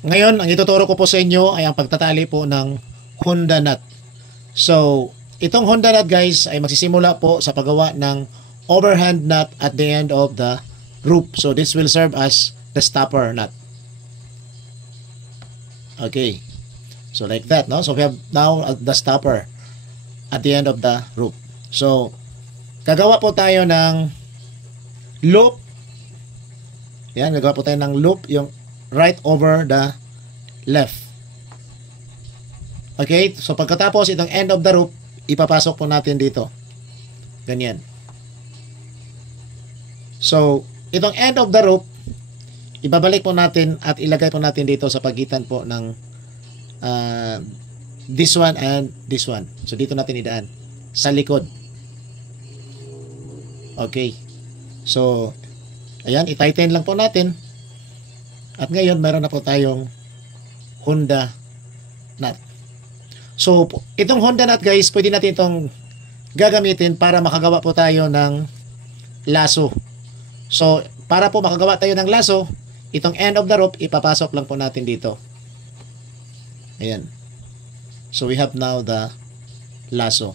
Ngayon, ang ituturo ko po sa inyo ay ang pagtatali po ng Honda nut. So, itong Honda nut guys ay magsisimula po sa paggawa ng overhand nut at the end of the loop. So, this will serve as the stopper nut. Okay. So, like that, no? So, we have now the stopper at the end of the loop. So, gagawa po tayo ng loop. Yan, gagawa po tayo ng loop, yung right over the left. Okay, so pagkatapos itong end of the loop, ipapasok po natin dito. Ganyan. So, itong end of the loop, ibabalik po natin at ilagay po natin dito sa pagitan po ng this one and this one. So, dito natin idaan. Sa likod. Okay. So, ayan, i-tighten lang po natin. At ngayon, meron na po tayong Honda nut. So, itong Honda nut guys, pwede natin itong gagamitin para makagawa po tayo ng laso. So, para po makagawa tayo ng laso, itong end of the rope, ipapasok lang po natin dito. Ayan. So, we have now the laso.